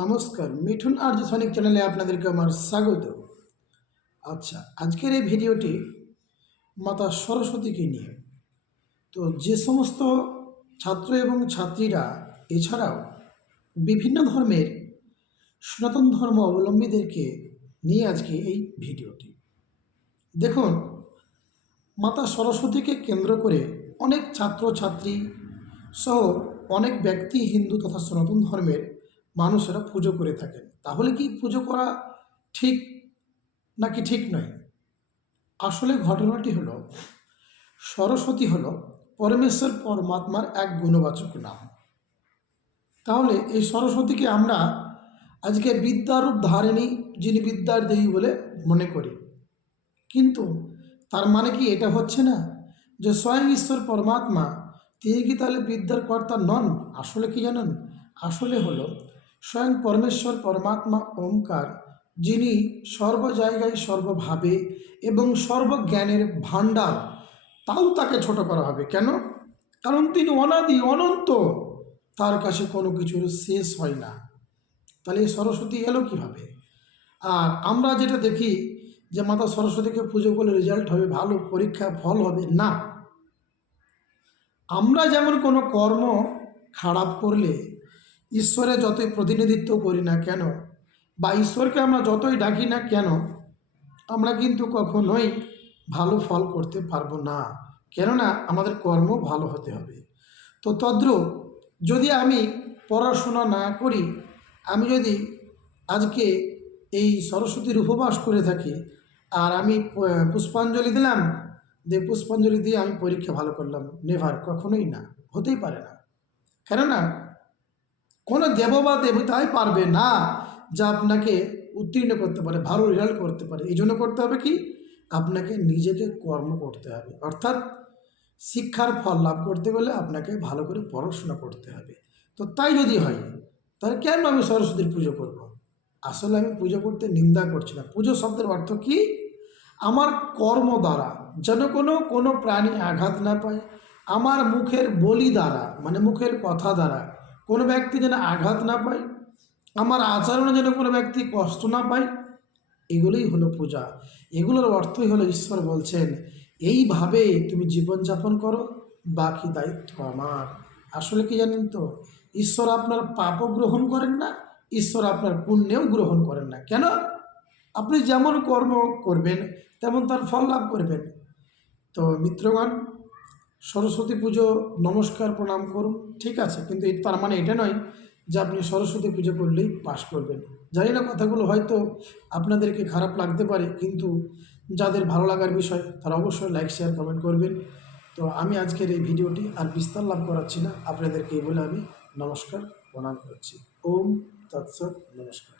নমস্কার, মিঠুন আর্য সনিক চ্যানেলে আপনাদেরকে আমার স্বাগত। আচ্ছা আজকের এই ভিডিওটি মাতা সরস্বতীকে নিয়ে। তো যে সমস্ত ছাত্র এবং ছাত্রীরা এছাড়াও বিভিন্ন ধর্মের সনাতন ধর্ম অবলম্বীদেরকে নিয়ে আজকে এই ভিডিওটি। দেখুন, মাতা সরস্বতীকে কেন্দ্র করে অনেক ছাত্র ছাত্রী সহ অনেক ব্যক্তি হিন্দু তথা সনাতন ধর্মের মানুষেরা পুজো করে থাকেন। তাহলে কি পুজো করা ঠিক নাকি ঠিক নয়? আসলে ঘটনাটি হলো, সরস্বতী হলো পরমেশ্বর পরমাত্মার এক গুণবাচক নাম। তাহলে এই সরস্বতীকে আমরা আজকে বিদ্যারূপ ধারিণী যিনি বিদ্যার দেবী বলে মনে করি। কিন্তু তার মানে কি এটা হচ্ছে না যে স্বয়ং ঈশ্বর পরমাত্মা তিনি কি তাহলে বিদ্যার কর্তা নন? আসলে কি জানেন? আসলে হলো স্বয়ং পরমেশ্বর, পরমাত্মা, ওমকার, যিনি সর্ব জায়গায় সর্বভাবে এবং সর্বজ্ঞানের ভাণ্ডার, তাও তাকে ছোট করা হবে। কেন? কারণ তিনি অনাদি, অনন্ত। তার কাছে কোনো কিছুর শেষ হয় না। তাহলে এই সরস্বতী এলো কীভাবে? আর আমরা যেটা দেখি যে মাতা সরস্বতীকে পুজো করলে রেজাল্ট হবে ভালো, পরীক্ষা ফল হবে না। আমরা যেমন কোনো কর্ম খারাপ করলে ঈশ্বরে যতই প্রতিনিধিত্ব করি না কেন বা ঈশ্বরকে আমরা যতই ডাকি না কেন, আমরা কিন্তু কখনোই ভালো ফল করতে পারব না। কেননা আমাদের কর্ম ভালো হতে হবে। তো তদ্রূপ যদি আমি পড়াশোনা না করি, আমি যদি আজকে এই সরস্বতীর উপবাস করে থাকি আর আমি পুষ্পাঞ্জলি দিলাম দিয়ে পুষ্পাঞ্জলি দিয়ে আমি পরীক্ষা ভালো করলাম, নেভার কখনোই না, হতেই পারে না। কেননা কোনো দেব বা দেবতাই পারবে না যা আপনাকে উত্তীর্ণ করতে পারে, ভালো রেজাল্ট করতে পারে। এই জন্য করতে হবে কি? আপনাকে নিজেকে কর্ম করতে হবে। অর্থাৎ শিক্ষার ফল লাভ করতে গেলে আপনাকে ভালো করে পড়াশোনা করতে হবে। তো তাই যদি হয়, তাহলে কেন আমি সরস্বতীর পুজো করব। আসলে আমি পুজো করতে নিন্দা করছি না। পুজো শব্দের অর্থ কি? আমার কর্ম দ্বারা যেন কোনো কোনো প্রাণী আঘাত না পায়, আমার মুখের বলি দ্বারা মানে মুখের কথা দ্বারা কোনো ব্যক্তি যেন আঘাত না পায়, আমার আচরণে যেন কোনো ব্যক্তি কষ্ট না পায়, এগুলোই হলো পূজা। এগুলোর অর্থই হলো ঈশ্বর বলছেন, এইভাবে তুমি জীবনযাপন করো, বাকি দায়িত্ব আমার। আসলে কি জানেন তো, ঈশ্বর আপনার পাপও গ্রহণ করেন না, ঈশ্বর আপনার পুণ্যেও গ্রহণ করেন না। কেন? আপনি যেমন কর্ম করবেন, তেমন তার ফল লাভ করবেন। তো মিত্রগণ সরস্বতী পুজো নমস্কার, প্রণাম করুন, ঠিক আছে, কিন্তু তার মানে এটা নয় যে আপনি সরস্বতী পুজো করলেই পাশ করবেন। জানি না কথাগুলো হয়তো আপনাদেরকে খারাপ লাগতে পারে, কিন্তু যাদের ভালো লাগার বিষয়, তারা অবশ্যই লাইক শেয়ার কমেন্ট করবেন। তো আমি আজকের এই ভিডিওটি আর বিস্তার লাভ করাচ্ছি না, আপনাদেরকে এই বলে আমি নমস্কার, প্রণাম করছি। ওম তৎসৎ, নমস্কার।